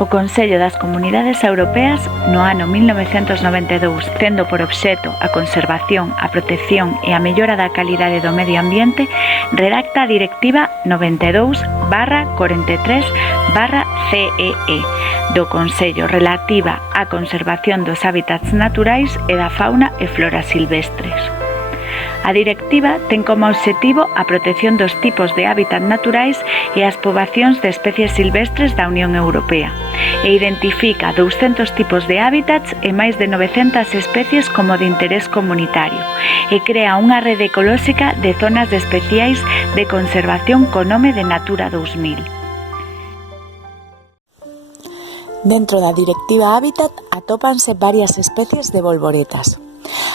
O Consello das Comunidades Europeas, no ano 1992, tendo por obxecto a conservación, a protección e a mellora da calidade do medio ambiente, redacta a Directiva 92/43/CEE do Consello relativa á conservación dos hábitats naturais e da fauna e flora silvestres. A directiva ten como obxectivo a protección dos tipos de hábitat naturais e as poboacións de especies silvestres da Unión Europea e identifica 200 tipos de hábitats e máis de 900 especies como de interés comunitario e crea unha rede ecolóxica de zonas especiais de conservación co nome de Natura 2000. Dentro da Directiva Hábitat atópanse varias especies de bolboretas.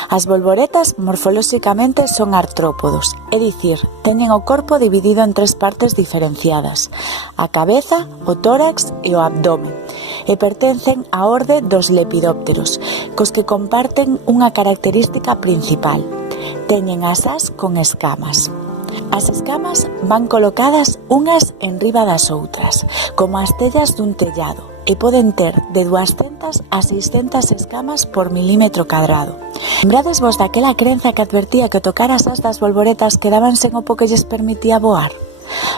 As bolboretas morfolóxicamente son artrópodos, é dicir, teñen o corpo dividido en 3 partes diferenciadas, a cabeza, o tórax e o abdome, e pertencen á orde dos lepidópteros, cos que comparten unha característica principal: teñen as ás con escamas. As escamas van colocadas unhas enriba das outras, como as tellas dun tellado, e poden ter de 200 a 600 escamas por milímetro cadrado. Lembrades vos daquela crenza que advertía que tocar as ás das bolboretas quedaban sen o po que lles permitía voar?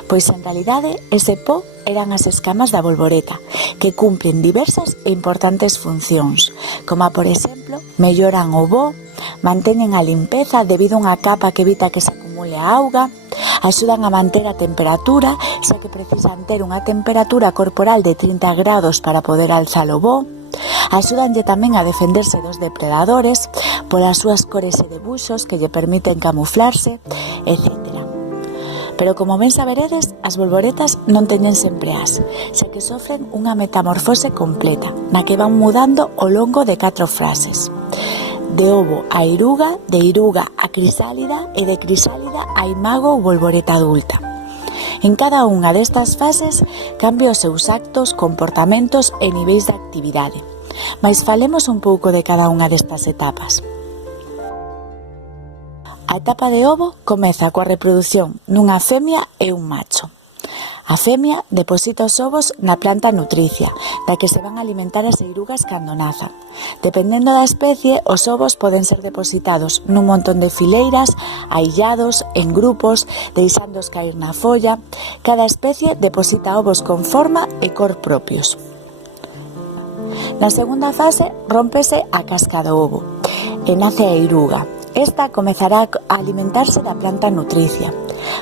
Pois en realidade ese po eran as escamas da bolboreta, que cumplen diversas e importantes funcións, como por exemplo, melloran o voo, manteñen a limpeza debido a unha capa que evita que se acumule a auga, axudan a manter a temperatura, xa que precisan ter unha temperatura corporal de 30 grados para poder alzar o voo, axúdanlle tamén a defenderse dos depredadores polas súas cores e debuxos que lle permiten camuflarse, etc. Pero como ben saberedes, as bolboretas non teñen sempre ás, xa que sofren unha metamorfose completa, na que van mudando ao longo de 4 fases: de ovo a iruga, de iruga a crisálida e de crisálida a imago ou bolboreta adulta. En cada unha destas fases cambia os seus actos, comportamentos e niveis de actividade. Mais falemos un pouco de cada unha destas etapas. A etapa de ovo comeza coa reprodución nunha femia e un macho. A femia deposita os ovos na planta nutricia, da que se van a alimentar as eirugas cando nazan. Dependendo da especie, os ovos poden ser depositados nun montón de fileiras, aillados, en grupos, deixándoos caer na folla. Cada especie deposita ovos con forma e cor propios. Na segunda fase, rómpese a casca do ovo e nace a eiruga. Esta comezará a alimentarse da planta nutricia.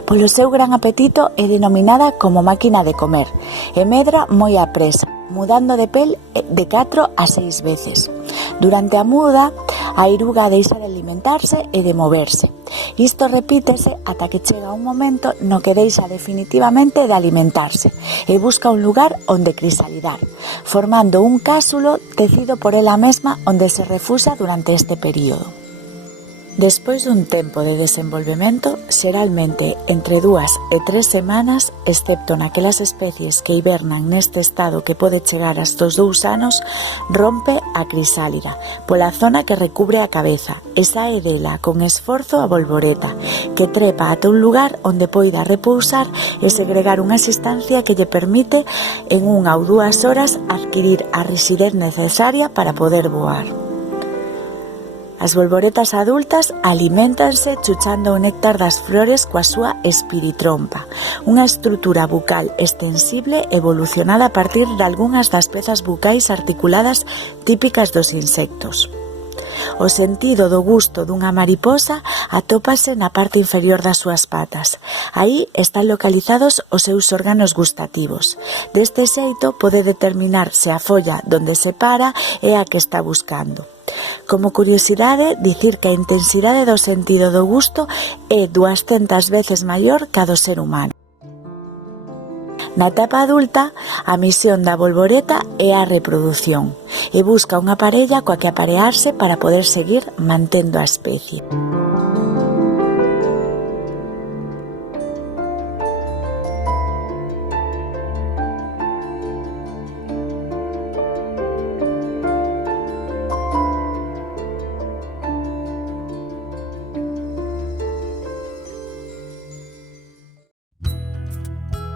Polo seu gran apetito é denominada como máquina de comer e medra moi á presa, mudando de pel de 4 a 6 veces. Durante a muda, a eiruga deixa de alimentarse e de moverse. Isto repítese ata que chega un momento no que deixa definitivamente de alimentarse e busca un lugar onde crisalidar, formando un cásulo tecido por ela mesma onde se refuxa durante este período. Despois dun tempo de desenvolvemento, xeralmente entre 2 e 3 semanas, excepto naquelas especies que hibernan neste estado que pode chegar hasta os 2 anos, rompe a crisálida pola zona que recubre a cabeza e sae dela con esforzo a bolboreta, que trepa ata un lugar onde poida repousar e segregar unha sustancia que lle permite en 1 ou 2 horas adquirir a rixidez necesaria para poder voar. As bolboretas adultas aliméntanse chuchando o néctar das flores coa súa espiritrompa, unha estrutura bucal extensible evolucionada a partir de algunhas das pezas bucais articuladas típicas dos insectos. O sentido do gusto dunha mariposa atópase na parte inferior das súas patas. Aí están localizados os seus órganos gustativos. Deste xeito pode determinar se a folla donde se para é a que está buscando. Como curiosidade, dicir que a intensidade do sentido do gusto é 200 veces maior que a do ser humano. Na etapa adulta, a misión da bolboreta é a reprodución e busca unha parella coa que aparearse para poder seguir mantendo a especie.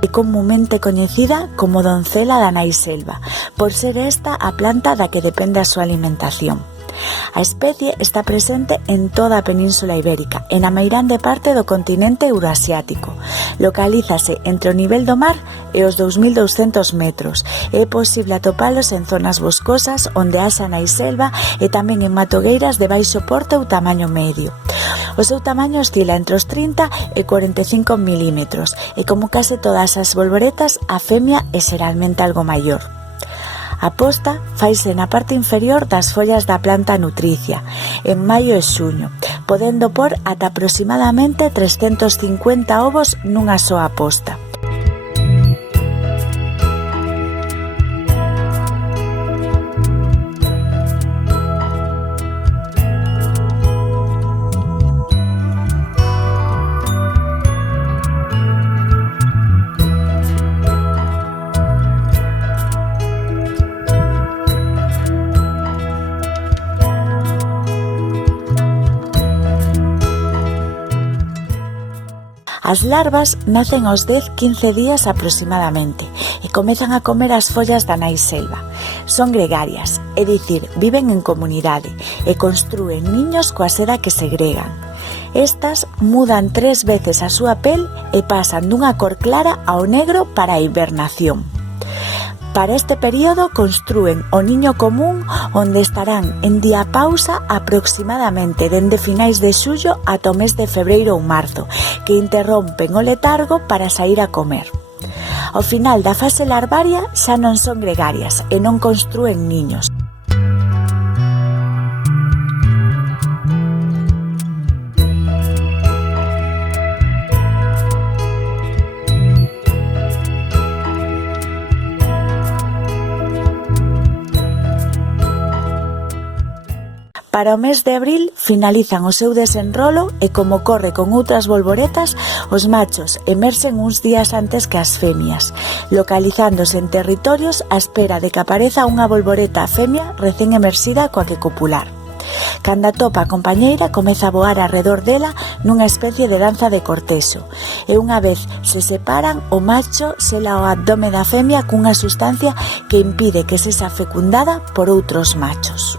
É comunmente coñecida como doncela da nai selva, por ser esta a planta da que depende a súa alimentación. A especie está presente en toda a Península Ibérica e na meirande parte do continente euroasiático. Localízase entre o nivel do mar e os 2200 metros. É posible atopalos en zonas boscosas onde haxa nai selva e tamén en matogueiras de baixo porte ou tamaño medio. O seu tamaño oscila entre os 30 e 45 milímetros e como case todas as bolboretas, a femia é xeralmente algo maior. A posta faise na parte inferior das follas da planta nutricia, en maio e xuño, podendo pôr ata aproximadamente 350 ovos nunha soa posta. As larvas nacen aos 10-15 días aproximadamente e comezan a comer as follas da nai selva. Son gregarias, é dicir, viven en comunidade e construen niños coa seda que segregan. Estas mudan 3 veces a súa pel e pasan dunha cor clara ao negro para a hibernación. Para este período construen o niño común onde estarán en diapausa aproximadamente dende finais de xullo ata o mes de febreiro ou marzo, que interrompen o letargo para saír a comer. Ao final da fase larvaria xa non son gregarias e non construen niños. Para o mes de abril finalizan o seu desenrolo e, como ocorre con outras bolboretas, os machos emerxen uns días antes que as femias, localizándose en territorios á espera de que apareza unha bolboreta femia recén emerxida coa que copular. Cando atopa a compañeira, comeza a voar arredor dela nunha especie de danza de cortexo e unha vez se separan, o macho sela o abdome da femia cunha sustancia que impide que sexa fecundada por outros machos.